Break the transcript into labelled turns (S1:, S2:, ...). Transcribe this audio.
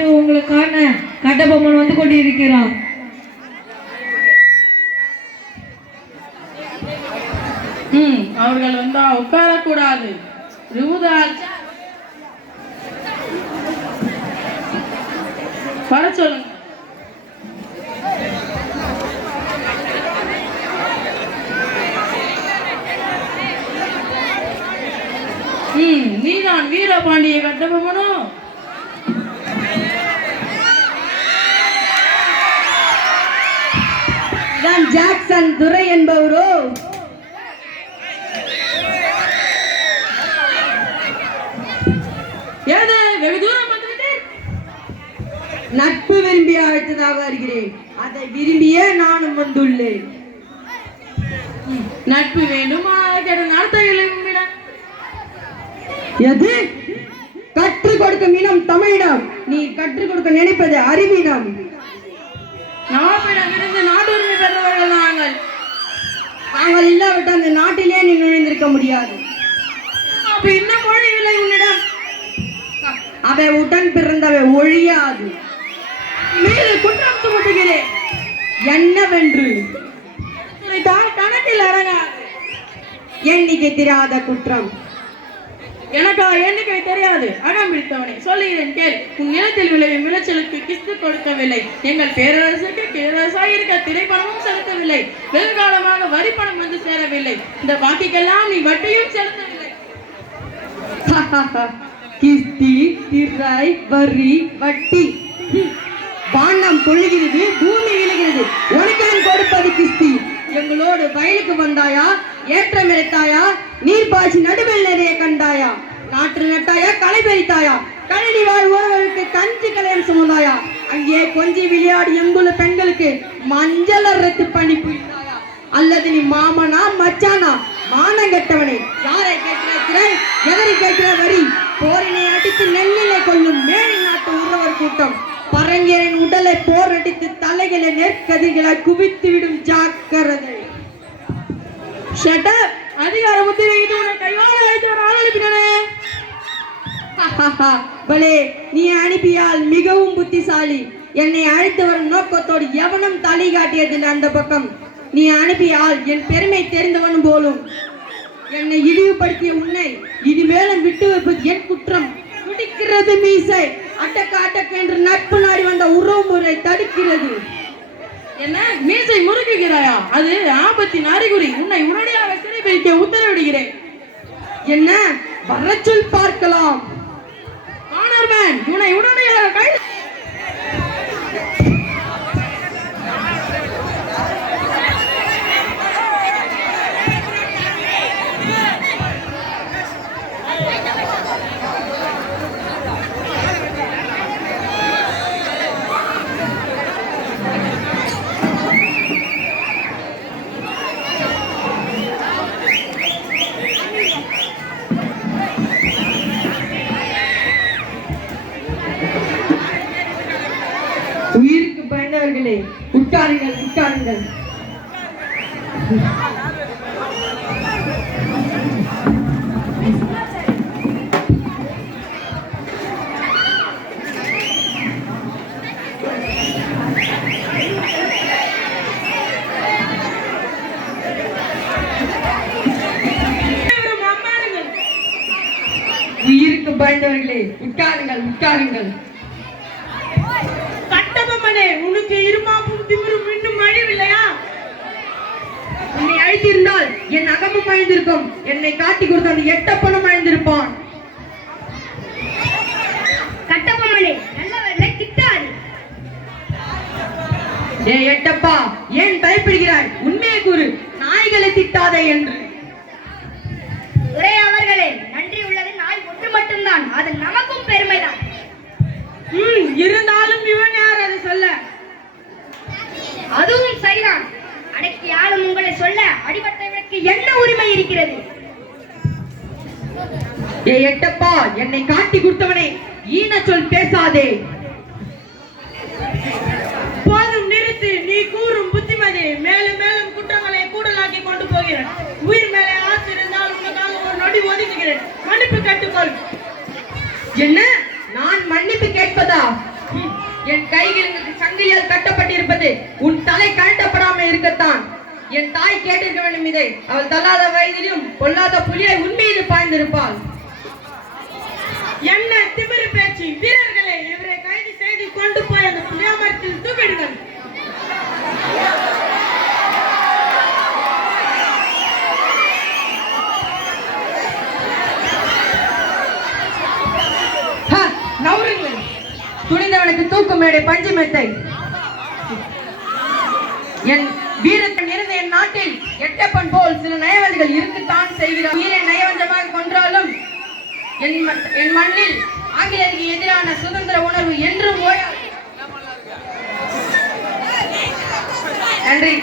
S1: உங்களுக்கான கட்டபொம்மன் வந்து கொண்டிருக்கிறார்.
S2: ம் அவர்கள் வந்தா உட்காரக்கூடாது. வர சொல்லுங்க. ம் நீதான் வீரபாண்டிய கட்டபொம்மனும்
S3: ஜான் ஜாக்சன் துரை என்பவரோ?
S2: ஏது வெகு தூரம் வந்துவிட்டேன்
S3: நட்பு விரும்பி அழைத்ததாக வருகிறேன் அதை விரும்பியே நானும் வந்துள்ளேன்.
S2: நட்பு வேண்டுமா? கேட்ட
S3: எது? கற்றுக் கொடுக்கும் இனம் தமிழிடம். நீ கற்றுக் கொடுக்க நினைப்பது அறிவினம்.
S2: நவாபிடம் இருந்து நாட்டுரிமை பெற்றவர்கள் நாங்கள்.
S3: நாங்கள் இல்லாவிட்டால் அந்த நாட்டிலே நீ நுழைந்திருக்க முடியாது.
S2: அப்ப என்ன மொழி இல்லை உன்னிடம்?
S3: அவை உடன் பிறந்தவை ஒழியாது.
S2: மீது குற்றம் சுமத்துகிறேன்.
S3: என்னவென்று?
S2: கணக்கில் அடங்காது.
S3: எண்ணிக்கை தெரியாத குற்றம்.
S2: எனக்கா எண்ணிக்கை தெரியாது. அடம் பிடித்தவனே சொல்லுகிறேன் கேள். உன் நிலத்தில் விளையும் விளைச்சலுக்கு கிஸ்து கொடுக்கவில்லை. எங்கள் பேரரசுக்கு பேரரசாக இருக்க திரைப்பணமும் செலுத்தவில்லை. வெகுகாலமாக வரி பணம் வந்து சேரவில்லை. இந்த பாக்கிக்கெல்லாம் நீ வட்டியும் செலுத்தவில்லை.
S3: கிஸ்தி திரை வரி வட்டி. பாண்டம் பொழுகிறது பூமி விழுகிறது. உனக்கு கொடுப்பது கிஸ்தி. எங்களோடு வயலுக்கு வந்தாயா? ஏற்றம் எடுத்தாயா? நீர் பாய்ச்சி நடுவில் நிறைய கண்டாயா? நாற்று நட்டாயா களை பறித்தாயா கழனி வாழ் ஒருவருக்கு கஞ்சி கலையம் சுமந்தாயா அங்கே கொஞ்சி விளையாடி எங்குள்ள பெண்களுக்கு மஞ்சள் ரத்து பண்ணி புரிந்தாயா அல்லது நீ மாமனா மச்சானா? மானம் கெட்டவனே யாரை கேட்கிறாய் எதனை கேட்கிற வரி? போரினை அடித்து நெல்லிலை கொள்ளும் மேலை நாட்டு உறவர் கூட்டம். பரங்கியரின் உடலை போர் அடித்து தலைகளை நெற்கதிகளை குவித்து விடும் ஜாக்கிரதை.
S2: ஷட் அதிகார முத்திரை இது கையோடு அழைத்து வர ஆள் அனுப்பினே
S3: பலே நீ அனுப்பியால் மிகவும் புத்திசாலி. என்னை அழைத்து வரும் நோக்கத்தோடு எவனும் தலை காட்டியதில்லை அந்த பக்கம். நீ அனுப்பியால் என் பெருமை தெரிந்தவன் போலும். என்னை இழிவுபடுத்திய உன்னை இது மேலும் விட்டு வைப்பது என் குற்றம். துடிக்கிறது மீசை. அட்டக்க அட்டக்க என்று நட்பு நாடி வந்த உறவு முறை தடுக்கிறது.
S2: என்ன? மீசை முறுக்குகிறாயா? அது ஆபத்தின் அறிகுறி. உன்னை உடனடியாக சிறைபிடிக்க உத்தரவிடுகிறேன்.
S3: என்ன? வரச்சொல் பார்க்கலாம்.
S2: கானர்மேன் உன்னை உடனடியாக கைது
S3: உயிருக்கு பயந்தவர்களே உட்காருங்கள் உட்காருங்கள். உயிருக்கு பயந்தவர்களே உட்காருங்கள் உட்காருங்கள் என் அகமும் அழிந்திருக்கும் என்னை காட்டி கொடுத்த அந்த எட்டப்பனும்
S4: நல்லவர்களை திட்டாது.
S3: ஏ எட்டப்பா ஏன் பயப்படுகிறாய்? உண்மையை கூறு நாய்களை திட்டாதே என்று.
S4: துரை அவர்களே நன்றி உள்ளது நாய் ஒன்று மட்டும்தான். அது நமக்கும் பெருமைதான்.
S2: ம் இருந்தாலும் இவன் யார் அதை சொல்ல?
S4: அதுவும் சரிதான். அடக்கி ஆளும் உங்களை சொல்ல அடிபட்டவனுக்கு என்ன உரிமை இருக்கிறது?
S3: ஏ எட்டப்பா என்னை காட்டி கொடுத்தவனே ஈன சொல் பேசாதே.
S2: போதும் நிறுத்து. நீ கூறும் புத்திமதி. மேலும் மேலும் குற்றங்களை கூடலாக்கி கொண்டு போகிறேன். உயிர் மேலே ஆசை இருந்தால் உனக்காக ஒரு நொடி ஒதுக்குகிறேன். மன்னிப்பு கட்டுக்கொள்.
S3: என்ன? நான் மன்னிப்பு கேட்பதா? என் கைகள் சங்கிலியால் கட்டப்பட்டிருப்பது உன் தலை கழட்டப்படாமல் இருக்கத்தான். என் தாய் கேட்டிருக்க வேண்டும் இதை. அவள் தள்ளாத வயதிலும் பொல்லாத புலியை உண்மையில் பாய்ந்திருப்பாள்.
S2: என்ன திமிரு பேச்சு? வீரர்களே இவரை கைது செய்து கொண்டு போய் அந்த புளியாமரத்தில் தூக்கிடுங்கள்.
S3: துணிந்தவனுக்கு தூக்கு மேடை பஞ்சு மெத்தை என் வீரத்தன் இருந்த என் நாட்டில் எட்டப்பன் போல் சில நயவஞ்சகள் இருக்கத்தான் செய்கிறார். வீரை நயவஞ்சமாக கொன்றாலும் என் என் மண்ணில் ஆங்கிலேயருக்கு எதிரான சுதந்திர உணர்வு என்றும் ஓயாது. நன்றி.